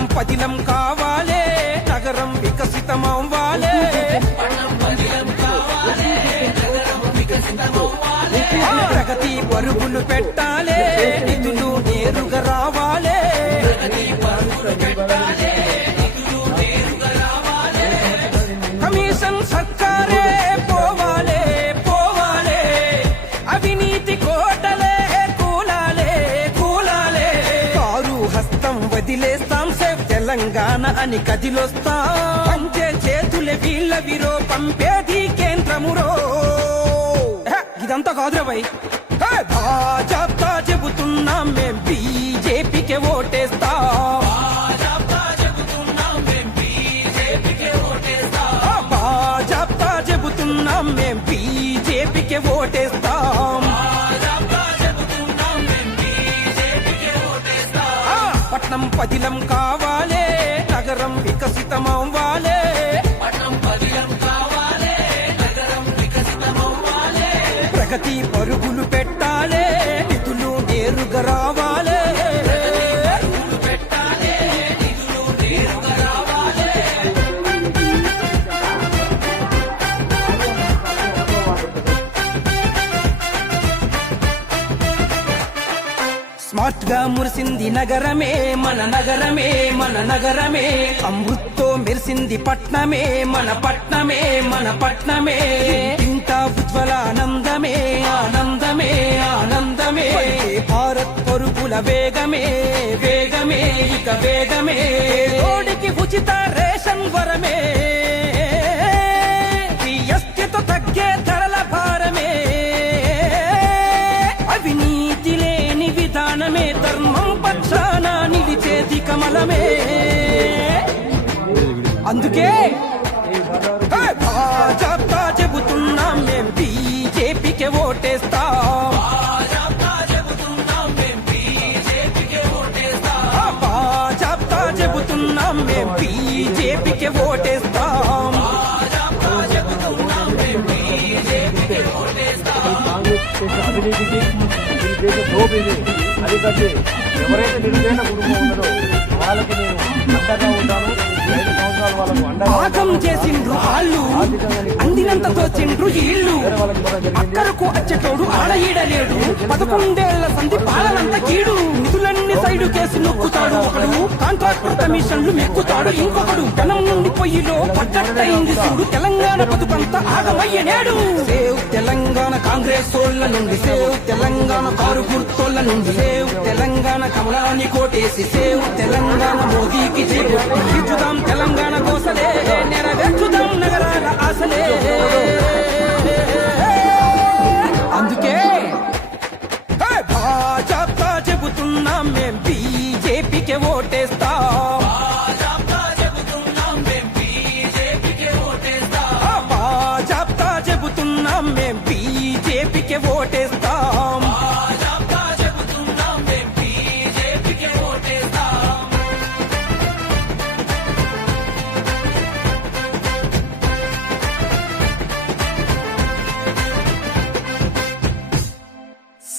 పట్నం పదిలం కావాలే, నగరం వికసితమవ్వాలే. ప్రగతి పరుగులు పెట్టాలే, నిధులు నేరుగా రావాలే. కమిషన్ సర్కారే పోవాలే పోవాలే, అవినీతి కోటలే కూలాలే కూలాలే. కారు హస్తం వదిలేస్తాం, సేవ్ తెలంగాణ అని కదిలొస్తాం. పంచే చేతులే వీళ్ళ విరో, పంపేది కేంద్రమురో. ఇదంతా కాదురా భయ్, భాజపా చెబుతున్నాం మేం బీజేపీకే ఓటేస్తాం. భాజపా చెబుతున్నాం మేం బీజేపీకే ఓటేస్తాం. పట్నం పదిలం కావాలే, నగరం వికసితమవ్వాలే. ప్రగతి పరుగులు పెట్టాలే, నిధులు నేరుగా రావాలే. స్మార్ట్ గా మురిసింది నగరమే, మన నగరమే మన నగరమే. అమృత్తో మెరిసింది పట్నమే, మన పట్నమే మన పట్నమే. ఇంత ఉజ్వల ఆనందమే ఆనందమే ఆనందమే. భారత్ పరుగుల వేగమే వేగమే ఇక వేగమే. రోడికి ఉచిత రేషన్ వరమే, ఎస్టితో తగ్గే ధరల భారమే. అవినీతి లేని విధానమే, ధర్మం పక్షాన నిలిచేది కమలమే. అందుకే భాజపా చెబుతున్నాం మేం బీజేపీకే ఓటేస్తాం. భాజపా చెబుతున్నాం మేం బీజేపీకే ఓటేస్తాం. అవినీతికి ఈ దేశ దోపిడీ అధికట్టి ఎవరైతే నిరుపేద కుటుంబం ఉన్నదో వాళ్ళకి నేను అండగా ఉంటాను. 5 సంవత్సరాలు వాళ్ళకు అండగా భాగం చేసిండ్రు వాళ్ళు, అందినంత తోచిండ్రు ఇళ్ళు. అక్కరకు అచ్చటోడు ఆడ ఈడలేడు, 11 ఏళ్ల సంధి పాలనంత కీడు. నిధులన్నీ సైడు కేసు నొక్కుతాడు ఒకడు, కాంట్రాక్టర్ కమిషన్లు మెక్కుతాడు ఇంకొకడు. జనం నుండి పొయ్యిలో పట్టట్టయింది చూడు, తెలంగాణ బతుకంతా ఆగమయ్య నేడు. సేవ్ తెలంగాణ కాంగ్రెస్ సోళ్ల నుండి, సేవ్ తెలంగాణ కారు గుర్తోళ్ల నుండి, సేవ్ తెలంగాణ కమలాన్ని కోటేసి, సేవ్ తెలంగాణ మోదీకి చేద్దాం తెలంగాణ కోసలే, నెరవేర్చుదాం నగరాల ఆశలే. అందుకే భాజపా చెబుతున్నాం మేం బీజేపీకే ఓటేస్తాం. భాజపా చెబుతున్నాం మేం బీజేపీకే ఓటేస్తాం.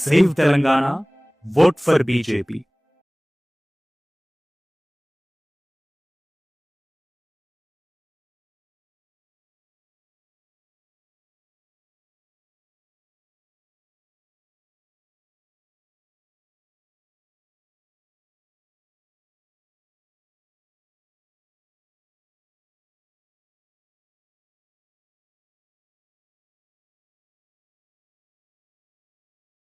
Save Telangana, vote for BJP.